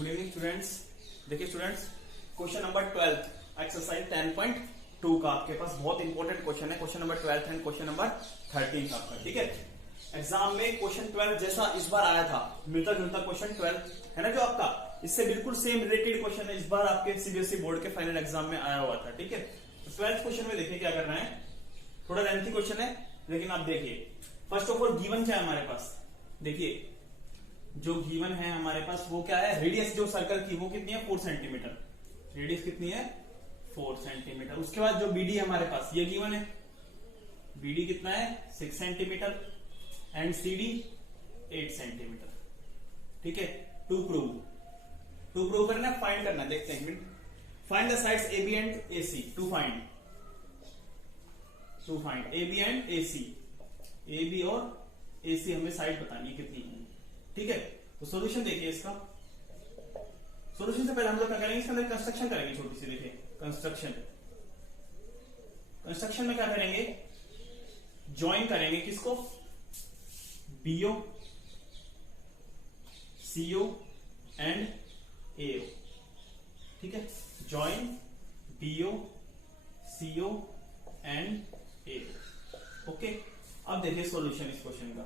Good evening students. देखिए students, question number 12 exercise 10.2 का आपके पास बहुत इंपॉर्टेंट क्वेश्चन है। Question number 12 and question number 13 आपका, ठीक है। एग्जाम में क्वेश्चन 12 जैसा इस बार आया था, मिलता जुलता क्वेश्चन 12 है ना जो आपका, इससे बिल्कुल सेम रिलेटेड क्वेश्चन है इस बार आपके सीबीएसई बोर्ड के फाइनल एग्जाम में आया हुआ था, ठीक है। तो 12th क्वेश्चन में देखिए क्या करना है, थोड़ा लेंथी क्वेश्चन है लेकिन आप देखिए। फर्स्ट ऑफ ऑल गिवन क्या है हमारे पास, देखिए जो गिवन है हमारे पास वो क्या है, रेडियस जो सर्कल की वो कितनी है 4 सेंटीमीटर, रेडियस कितनी है 4 सेंटीमीटर। उसके बाद जो बीडी है हमारे पास ये गिवन है, बीडी कितना है 6 सेंटीमीटर एंड सीडी 8 सेंटीमीटर, ठीक है। टू प्रूव करना, फाइंड करना, देखते हैं find the sides A B and A C. To find A B and A C, A B और ए सी हमें साइड बतानी है कितनी है, ठीक है। तो सॉल्यूशन देखिए इसका। सॉल्यूशन से पहले हम लोग क्या करेंगे, इसके अंदर कंस्ट्रक्शन करेंगे छोटी सी। देखिए कंस्ट्रक्शन में क्या करेंगे, ज्वाइन करेंगे किसको, बीओ सीओ एंड एओ, ठीक है। Join BO CO and AO, okay. अब देखिए सॉल्यूशन इस क्वेश्चन का।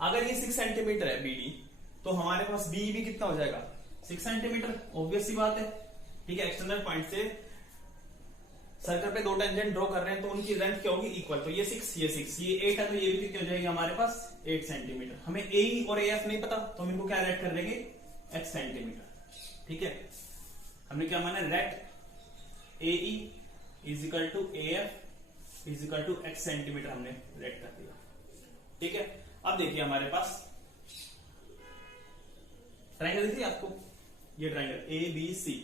अगर ये 6 सेंटीमीटर है बीडी, तो हमारे पास बीई कितना हो जाएगा 6 सेंटीमीटर, ऑब्वियस सी बात है, ठीक है। एक्सटर्नल पॉइंट से सर्कल पे दो टेंजेंट ड्रॉ कर रहे हैं तो उनकी लेंथ क्या होगी इक्वल, तो ये 6 ये 6 ये 8 है, तो ये भी कितनी हो जाएगी हमारे पास 8 सेंटीमीटर। हमें ए और एफ नहीं पता तो हम इनको क्या रेट कर देंगे x सेंटीमीटर, ठीक है। हमने क्या माना, let A is equal to A F is equal to x centimetre हमने रेट कर दिया, ठीक है। अब देखिए हमारे पास ट्रायंगल दिख रही है आपको, ये ट्रायंगल ए बी सी।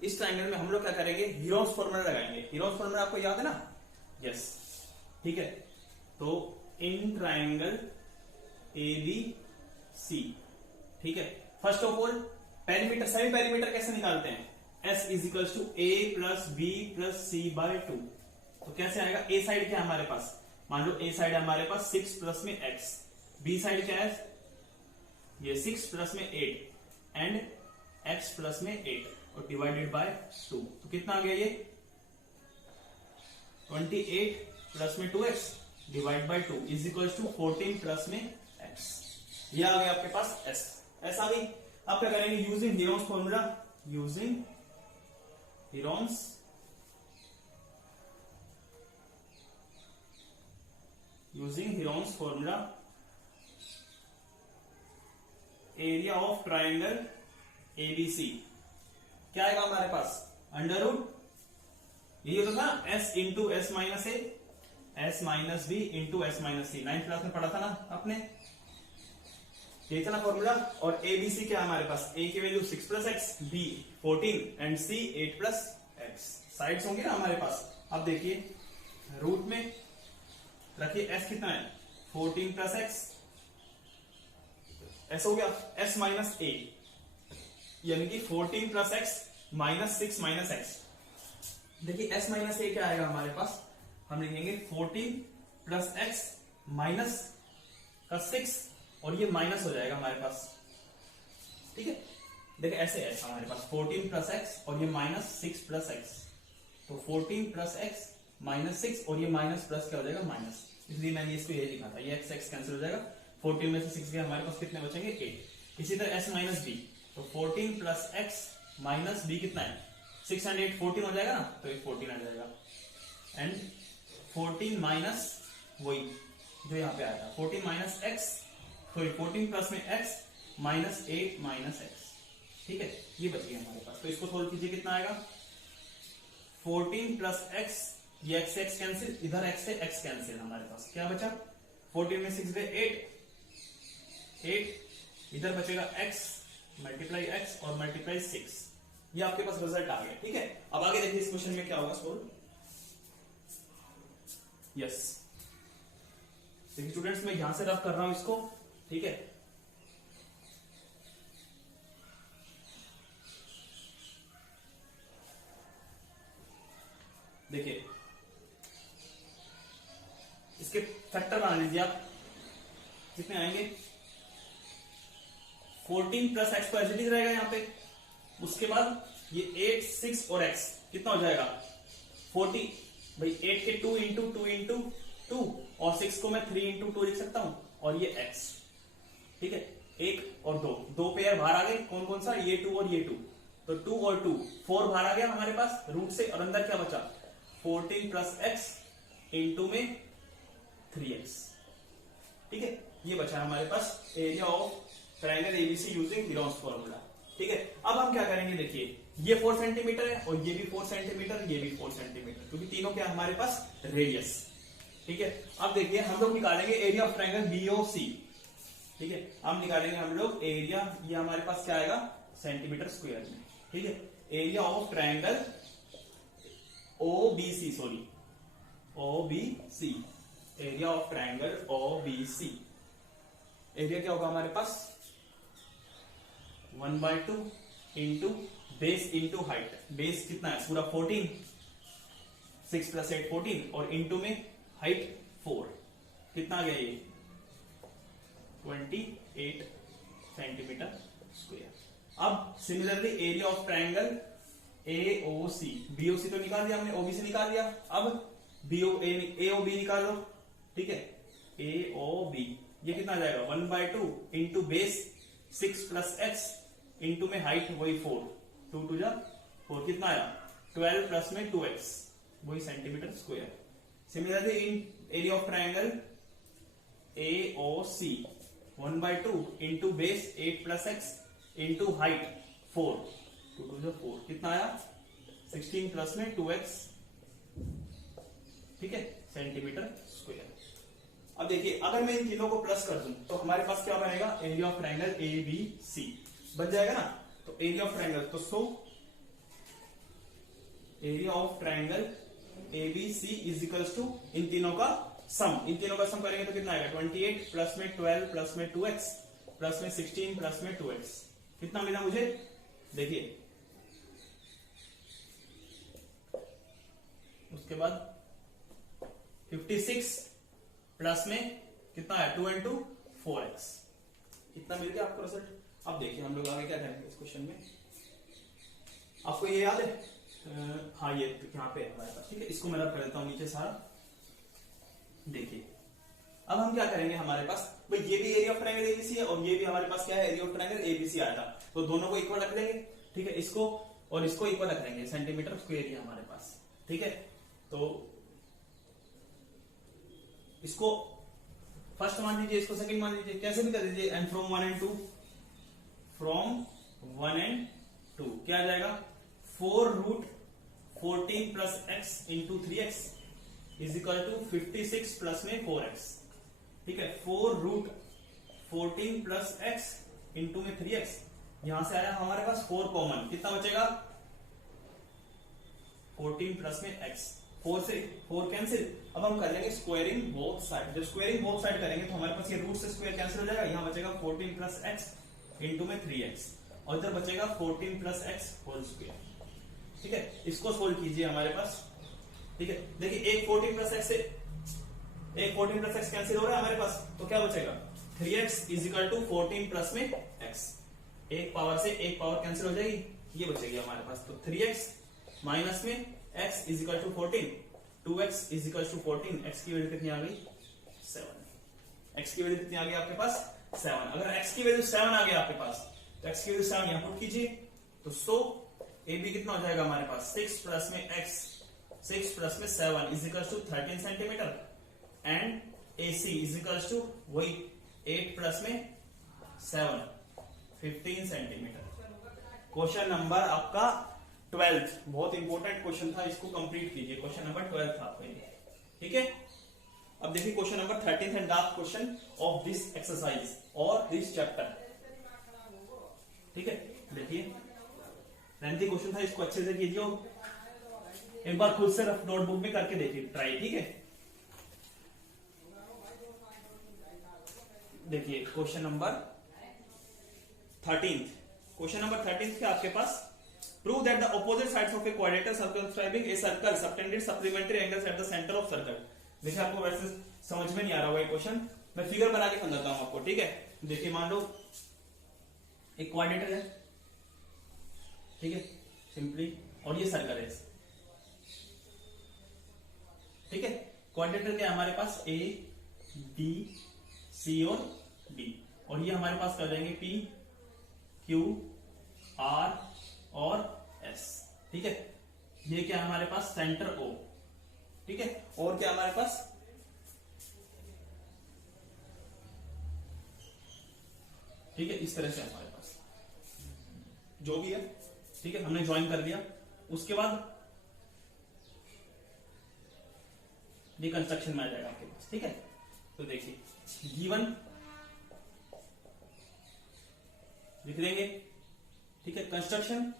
इस ट्रायंगल में हम लोग क्या करेंगे, हीरोस फॉर्मूला लगाएंगे। हीरोस फॉर्मूला आपको याद है ना, यस, ठीक है। तो in triangle A B C, ठीक है। First of all perimeter, semi perimeter कैसे निकालते हैं, S is equal to A plus B plus C by 2। तो कैसे आएगा, ए साइड क्या है हमारे पास, मान लो ए साइड है हमारे पास 6 प्लस में x, बी साइड क्या है ये 6 प्लस में 8 एंड x प्लस में 8 और डिवाइडेड बाय 2। तो कितना आ गया ये 28 प्लस में 2x divide by 2 is equal to 14 plus में x। ये आ गया आपके पास s, s आ गई। अब क्या करेंगे, using Heron's formula, using Heron's formula, area of triangle ABC क्या आएगा हमारे पास, अंडर रूट, ये होता था s into S minus A S minus B into S minus C, 9th class में पढ़ा था ना आपने, ये था ना फॉर्मूला। और एबीसी क्या है हमारे पास, ए की value 6 plus x, B 14 and C 8 plus x. Sides होंगे ना हमारे पास। अब देखिए रूट में रखिए s कितना है 14 प्लस एक्स, ऐसा हो गया s माइनस ए, यानी कि 14 plus x minus 6 minus x. देखिए s माइनस ए क्या आएगा हमारे पास, हम लिखेंगे 14 प्लस एक्स माइनस का 6 और ये माइनस हो जाएगा हमारे पास, ठीक है। देखिए ऐसे है हमारे पास 14 प्लस एक्स और ये माइनस 6 प्लस एक्स, तो 14 प्लस एक्स माइनस 6 और ये माइनस प्लस क्या हो जाएगा माइनस, इसलिए मैंने इसको ये लिखा था, ये x कैंसिल हो जाएगा, 14 में से 6 गया हमारे पास कितने बचेंगे 8। इसी तरह s माइनस बी, तो 14 प्लस एक्स माइनस बी कितना है 6 एंड 8 14 हो जाएगा ना, तो ये 14 आ जाएगा एंड 14 माइनस वही जो यहाँ पे आया था 14 माइनस एक्स, सॉरी 14 प्लस में x माइनस 8 माइनस एक्स, ठीक है। ये बच गया हमारे पास, तो इसको सोल्व कीजिए कितना आएगा 14 प्लस एक्स, ये x x कैंसिल, इधर x से x कैंसिल, हमारे पास क्या बचा 14 में 6 गए 8, इधर बचेगा x मल्टीप्लाई x और मल्टीप्लाई 6। ये आपके पास रिजल्ट आ गया, ठीक है। अब आगे देखिए इस क्वेश्चन में क्या होगा सोल्व, यस। देखिए स्टूडेंट्स मैं यहां से रफ कर रहा हूं इसको, ठीक है। देखिए इसके फैक्टर बना लीजिए आप, कितने आएंगे 14 प्लस एक्स तो एसिडिक रहेगा यहाँ पे। उसके बाद ये 8, 6 और x कितना हो जाएगा 40। भाई 8 के 2 इंटू 2 इंटू 2 और 6 को मैं 3 इंटू 2 लिख सकता हूं, और ये x। ठीक है, 1 और 2, 2 पेयर बाहर आ गए, कौन कौन सा, ये 2 और ये 2, तो 2 और 2 4 बाहर आ गया हमारे पास रूट से, और अंदर क्या बचा 14 प्लस एक्स इंटू में 3x। ठीक है, ये बचा हमारे पास area of triangle ABC using Heron's formula. ठीक है, अब हम क्या करेंगे, देखिए ये 4 सेंटीमीटर है और ये भी 4 सेंटीमीटर, ये भी 4 सेंटीमीटर, क्योंकि तीनों क्या हमारे पास रेडियस। ठीक है, अब देखिए हम लोग निकालेंगे एरिया ऑफ ट्रायंगल बीओसी। ठीक है, हम निकालेंगे हम लोग एरिया, ये हमारे पास क्या आएगा सेंटीमीटर स्क्वायर में। ठीक है, area of triangle OBC, sorry OBC, area of triangle OBC. Area क्या होगा हमारे पास 1/2 into base into height. Base कितना है पूरा 14, 6 प्लस 8 14, और इंटू में हाइट 4, कितना आ गया ये 28 सेंटीमीटर स्क्वायर। अब similarly area of triangle AOC, BOC तो निकाल दिया हमने, ओबीसी निकाल दिया, अब एओबी निकाल लो। ठीक है, एओबी ये कितना आ जाएगा 1/2 into base 6 plus x into में हाइट वही 4, 2 2 जा 4, कितना आया 12 प्लस में 2x, वही centimetre square. Similarly in area of triangle AOC 1/2 into base 8 plus x into height 4, 2 2 जा 4, कितना आया 16 प्लस में 2x। ठीक है, सेंटीमीटर स्क्वायर। अब देखिए अगर मैं इन तीनों को प्लस कर दूं तो हमारे पास क्या बनेगा, एरिया ऑफ ट्रायंगल एबीसी बन जाएगा ना। तो एरिया ऑफ ट्रायंगल, तो so area of triangle ABC is equals to इन तीनों का सम, इन तीनों का सम करेंगे तो कितना आएगा 28 प्लस में 12 प्लस में 2x प्लस में 16 प्लस में 2x, कितना मिला मुझे, देखिए उसके बाद 56 प्लस में कितना है 2 इंटू 4x, कितना मिल गया आपको रिजल्ट। अब देखिए हम लोग आगे क्या करेंगे इस क्वेश्चन में, आपको ये याद है, हाँ ये यहाँ पे है हमारे पास। ठीक है, इसको मैं रब कर देता हूं नीचे सारा। देखिए अब हम क्या करेंगे, हमारे पास भाई ये भी एरिया ऑफ ट्रायंगल एबीसी है और ये भी हमारे पास क्या है एरिया ऑफ ट्रायंगल एबीसी आया था, तो दोनों को इक्वल रख देंगे। ठीक है, इसको और इसको इक्वल रख देंगे, सेंटीमीटर स्क्वायर एरिया हमारे पास। ठीक है, तो इसको फर्स्ट मान लीजिए, इसको सेकंड मान लीजिए, कैसे भी कर दीजिए, and from 1 and 2, from 1 and 2 क्या आ जाएगा 4 root 14 plus x into 3x is equal to 56 plus में 4x। ठीक है, 4 रूट 14 प्लस एक्स इंटू में 3x, यहां से आया हमारे पास 4 कॉमन, कितना बचेगा 14 प्लस में x, 4 से 4 कैंसिल। अब हम कर लेंगे स्क्वायरिंग बोथ साइड, जब स्क्वायरिंग बोथ साइड करेंगे तो हमारे पास ये रूट से स्क्वायर कैंसिल हो जाएगा, यहां बचेगा 14 प्लस एक्स इंटू में 3x, और इधर बचेगा 14 प्लस एक्स होल स्क्वायर। ठीक है, इसको सोल्व कीजिए हमारे पास। ठीक है, देखिए एक 14 प्लस एक्स से एक 14 प्लस एक्स कैंसिल हो रहा है हमारे पास, तो क्या बचेगा 3x is equal to 14 plus में x, एक पावर से एक पावर कैंसिल हो जाएगी, ये बचेगी हमारे पास। तो 3x माइनस में x is equal to 14, 2x is equal to 14, x की वैल्यू कितनी आ गई 7, x की वैल्यू कितनी आ गई आपके पास 7। अगर x की वैल्यू 7 आ गई आपके पास तो x की वैल्यू 7 यहां पुट कीजिए, तो सो ए बी कितना हो जाएगा हमारे पास 6 प्लस में x, 6 प्लस में 7 is equal to 13 centimetre, and A C is equal to वही 8 प्लस में 7 15 सेंटीमीटर। क्वेश्चन नंबर आपका 12th, बहुत इंपॉर्टेंट क्वेश्चन था, इसको कंप्लीट कीजिए, क्वेश्चन नंबर 12 था आपके लिए। ठीक है, अब देखिए question number 13th and last question of this exercise और दिस चैप्टर। ठीक है, देखिए लेंथी क्वेश्चन था, इसको अच्छे से कीजिए, एक बार खुद से नोटबुक में करके देखिए ट्राई। ठीक है, देखिए question number 13th, question number 13th के आपके पास prove that the opposite sides of a quadrilateral circumscribing a circle subtended supplementary angles at the centre of circle. देखिए आपको वैसे समझ में नहीं आ रहा होगा ये क्वेश्चन, मैं फिगर बना के समझाता हूं आपको। ठीक है, देखिए मान लो एक क्वाड्रेटर है, ठीक है, सिंपली, और ये सर्कल है, ठीक है। क्वाड्रेटर क्या है हमारे पास, ए बी सी और डी, और ये हमारे पास कर देंगे पी क्यू आर और एस, ठीक है। ये क्या है हमारे पास, सेंटर ओ, ठीक है। और क्या हमारे पास, ठीक है, इस तरह से हमारे पास जो भी है, ठीक है, हमने ज्वाइन कर दिया। उसके बाद ये कंस्ट्रक्शन में आ जाएगा आपके पास, ठीक है। तो देखिए गिवन लिख देंगे, ठीक है। कंस्ट्रक्शन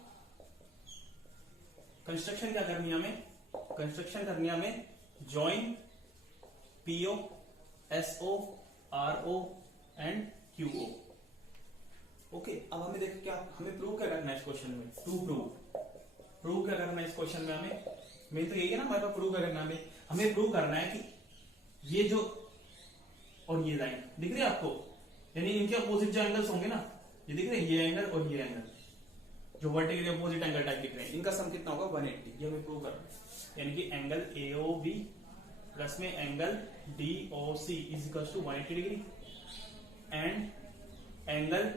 क्या करनी है हमें, कंस्ट्रक्शन करनी है हमें join PO SO RO and QO, okay. अब हमें देखो क्या, हमें प्रूव क्या करना है इस क्वेश्चन में, प्रूव क्या करना है इस क्वेश्चन में हमें, मेन तो यही है ना हमारे पास, प्रूव करना हमें प्रूव करना है कि ये जो और ये लाइन दिख रही है आपको, यानी इनके अपोजिट जो एंगल्स होंगे ना, ये दिख रहे हैं, ये एंगल और ये एंगल जो वर्टिकली अपोजिट एंगल टाइप दिख रहे हैं, इनका सम कितना होगा 180, ये हमें प्रूव करना है। यानी कि एंगल AOB प्लस में angle DOC is equal to 180 degree and angle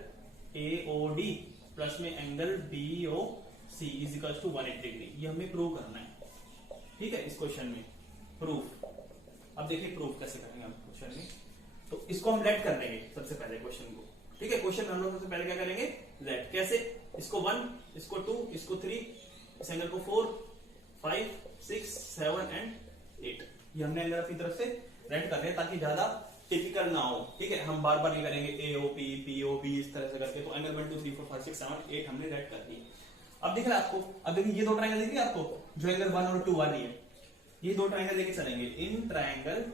AOD plus में angle BOC is equal to 180 degree, ये हमें प्रूव करना है, ठीक है। इस क्वेश्चन में प्रूफ, अब देखिए प्रूफ कैसे करेंगे हम क्वेश्चन में। तो इसको हम लेट कर देंगे सबसे पहले क्वेश्चन को, ठीक है। क्वेश्चन में हम लोग सबसे पहले क्या करेंगे, लेट, कैसे, इसको 1, इसको 2, इसको 3, इस एंगल को 4, 5, 6, 7 एंड 8, ये हमने एंगल अपनी तरफ से लेट कर रहे हैं ताकि ज्यादा टिपिकल ना हो, ठीक है। हम बार बार नहीं करेंगे AOP POB इस तरह से करके, तो एंगल 1 2 3 4 5 6 7 8 हमने लेट कर दिए। अब दिख रहा है आपको, अब देखिए ये दो ट्रायंगल दिख रही है आपको, जो एंगल 1 और 2 वाली है, ये दो ट्रायंगल लेके चलेंगे, in triangle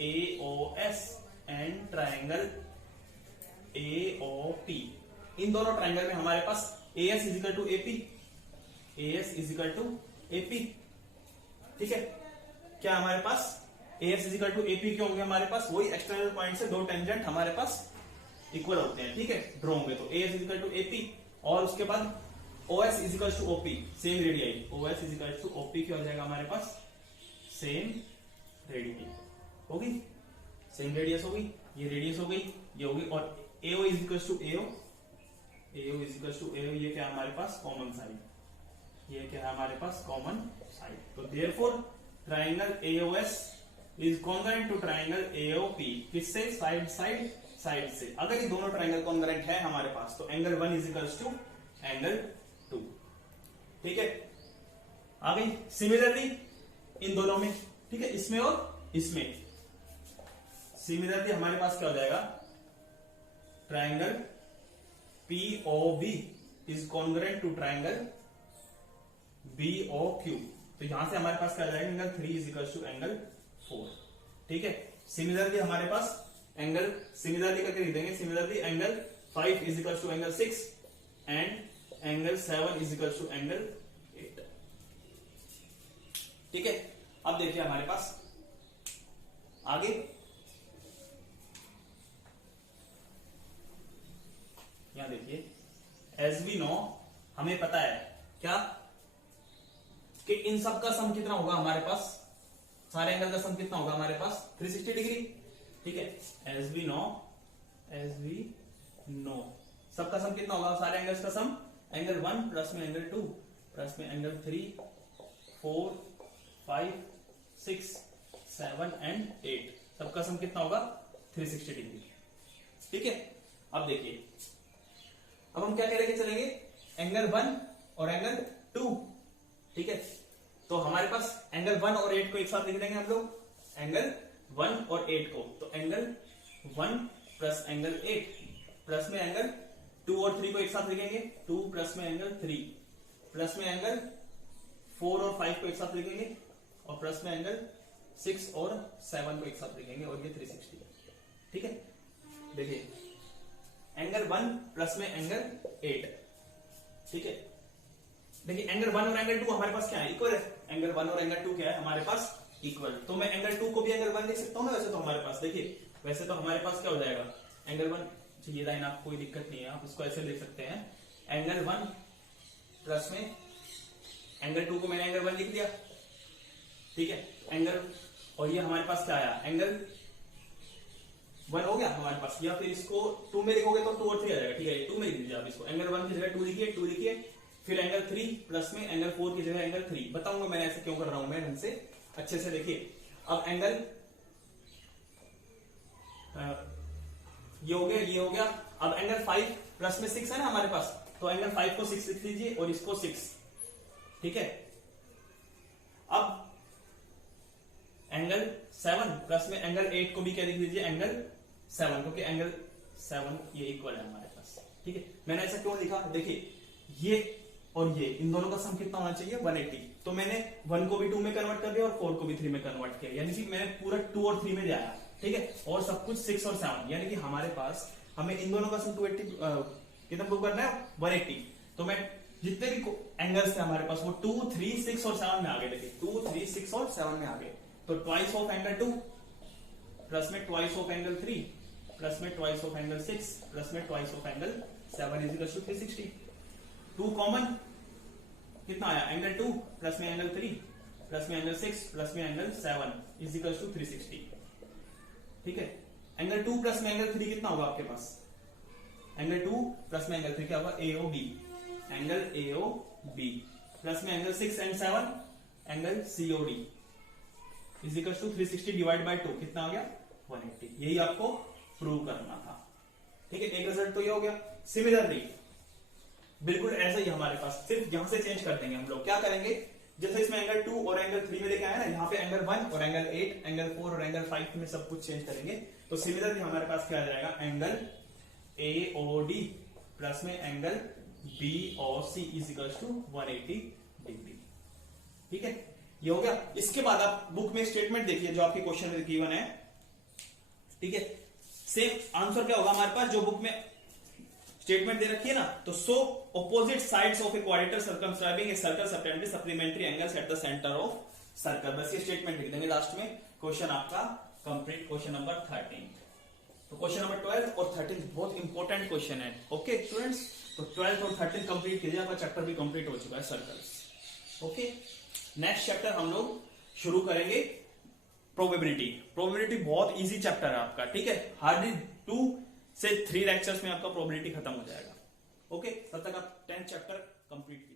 AOS and triangle AOP, इन दोनों ट्रायंगल में हमारे पास AS is equal to AP, AS is equal to AP, ठीक है। क्या हमारे पास AS is equal to AP क्यों होंगे हमारे पास, वही एक्सटर्नल पॉइंट से दो टेंजेंट हमारे पास इक्वल होते हैं, ठीक है, ड्रॉ होंगे, तो AS is equal to AP, और उसके बाद OS is equal to OP, same radius, OS is equal to OP क्या हो जाएगा हमारे पास, सेम रेडियस होगी, सेम रेडियस होगी, ये रेडियस हो गई, ये होगी, और AO is equal to AO, AO is equal to AO, ये क्या है हमारे पास, कॉमन साइड, ये क्या है हमारे पास, कॉमन साइड। तो therefore triangle AOS is congruent to triangle AOP, किससे, साइड से। अगर ये दोनों ट्रायंगल कॉन्ग्रुएंट है हमारे पास, तो angle 1 is equal to angle 2, ठीक है। आ गई सिमिलरली इन दोनों में, ठीक है, इसमें और इसमें सिमिलरली हमारे पास क्या हो जाएगा, triangle POB is congruent to triangle BOQ, तो यहां से हमारे पास क्या आ जाएगा, angle 3 is equal to angle 4, ठीक है। सिमिलरली हमारे पास एंगल, सिमिलरली करके लिख देंगे, similarly angle 5 is equal to angle 6 and angle 7 is equal to angle 8, ठीक है। अब देखिए हमारे पास आगे, यहां देखिए, एज वी नो, हमें पता है क्या कि इन सब का सम कितना होगा हमारे पास, सारे एंगल का सम कितना होगा हमारे पास, 360 डिग्री, ठीक है। एज वी नो सबका सम कितना होगा, सारे एंगल्स का सम, एंगल 1 प्लस में एंगल 2 प्लस में एंगल 3 4 5 6 7 एंड 8, सबका सम कितना होगा, 360 डिग्री, ठीक है। अब देखिए, अब हम क्या करेंगे, चलेंगे एंगल 1 और एंगल 2, ठीक है। तो हमारे पास एंगल 1 और 8 को एक साथ लिख देंगे हम लोग, एंगल 1 और 8 को, तो एंगल 1 प्लस एंगल 8 प्लस में एंगल 2 और 3 को एक साथ लिखेंगे, 2 प्लस में एंगल 3 प्लस में एंगल 4 और 5 को एक साथ लिखेंगे, और प्लस में एंगल 6 और 7 को एक साथ लिखेंगे, और ये 360 है, ठीक है। देखिए एंगल 1 प्लस में एंगल 8, ठीक है। देखिए एंगल 1 और एंगल 2 हमारे पास क्या है, इक्वल है, एंगल 1 और एंगल 2 क्या है हमारे पास, इक्वल। तो मैं एंगल 2 को भी एंगल 1 लिख सकता हूँ ना, वैसे तो हमारे पास, देखिए वैसे तो हमारे पास क्या हो जाएगा, एंगल 1 अच्छा ये लाइन आपको कोई दिक्कत नहीं है, आप इसको ऐसे लिख सकते हैं, एंगल 1 प्लस में एंगल 2 को मैंने एंगल 1 लिख दिया, ठीक है, एंगल, और ये हमारे पास क्या आया, एंगल 1 हो गया हमारे पास, या फिर इसको 2 में लिखोगे तो 2 और 3 आ जाएगा, ठीक है, 2 में लिख दीजिए आप इसको, एंगल 1 की जगह 2 लिखिए, 2 लिखिए, फिर एंगल 3 प्लस में एंगल 4 की जगह एंगल 3, बताऊंगा मैंने ऐसे क्यों कर रहा हूं, मैं ढंग से अच्छे से देखिए। अब एंगल ये हो गया, ये हो गया। अब एंगल 5 प्लस में 6 है ना हमारे पास, तो एंगल 5 को 6 लिख लीजिए और इसको 6, ठीक है। अब एंगल 7 प्लस में एंगल 8 को भी क्या लिख लीजिए, एंगल 7, क्योंकि एंगल 7 ये इक्वल है हमारे पास, ठीक है। मैंने ऐसा क्यों लिखा, देखिए ये और ये, इन दोनों का सम कितना होना चाहिए, 180, तो मैंने 1 को भी 2 में कन्वर्ट कर दिया और 4 को भी 3 में कन्वर्ट किया, यानी कि मैंने पूरा 2 और 3 में जाया, ठीक है, और सब कुछ 6 और 7, यानी कि हमारे पास हमें इन दोनों का सम 280 कितना प्रूव करना है, 180, तो मैं जितने भी एंगल्स थे हमारे पास वो 2, 3, 6 और 7 में आ गए, देखिए 2, 3, 6 और 7 में आ गए, तो ट्वाइस ऑफ एंगल 2 प्लस में ट्वाइस ऑफ एंगल 3 प्लस में ट्वाइस ऑफ एंगल 6 प्लस में twice of angle 7 is equal to 360, 2 common कितना आया, एंगल 2 प्लस में एंगल 3 प्लस में एंगल 6 प्लस में एंगल 7 इज इक्वल टू 360, ठीक है। एंगल 2 प्लस में एंगल 3 कितना होगा आपके पास, एंगल 2 प्लस में एंगल 3 क्या होगा, AOB, एंगल AOB प्लस में angle 6 and 7 angle COD is equal to 360 divide by 2 कितना आ गया, 180, यही आपको प्रूव करना था, ठीक है। एक रिजल्ट तो ये हो गया। सिमिलरली बिल्कुल ऐसा ही हमारे पास, सिर्फ यहां से चेंज कर देंगे हम लोग, क्या करेंगे, जैसे इसमें एंगल 2 और एंगल 3 में लेके आया ना, यहाँ पे एंगल 1 और एंगल 8, एंगल 4 और एंगल 5 में सब कुछ चेंज करेंगे, तो सिमिलरली हमारे पास क्या आ जाएगा, एंगल AOD प्लस में angle BOC is equal to 180 degree, ठीक है, ये हो गया। इसके बाद आप बुक में स्टेटमेंट देखिए जो आपके क्वेश्चन में गिवन है, ठीक है, सेम आंसर क्या होगा हमारे पास, जो बुक में स्टेटमेंट दे रखी है ना, तो so opposite sides of a quadrilateral circumscribing a circle subtend supplementary angles at the centre of circle, बस ये स्टेटमेंट लिख देंगे लास्ट में, क्वेश्चन आपका कंप्लीट, क्वेश्चन नंबर 13। तो क्वेश्चन नंबर 12 और 13 बहुत इंपॉर्टेंट क्वेश्चन है, ओके स्टूडेंट्स, तो 12 और 13 कंप्लीट कीजिए, आपका चैप्टर भी कंप्लीट हो चुका है सर्कल्स, ओके। नेक्स्ट चैप्टर हम लोग शुरू करेंगे प्रोबेबिलिटी। प्रोबेबिलिटी बहुत इजी चैप्टर है आपका, ठीक है, हार्डली 2 से 3 लेक्चर्स में आपका प्रोबेबिलिटी खत्म हो जाएगा, ओके। तब तक आप 10th चैप्टर कंप्लीट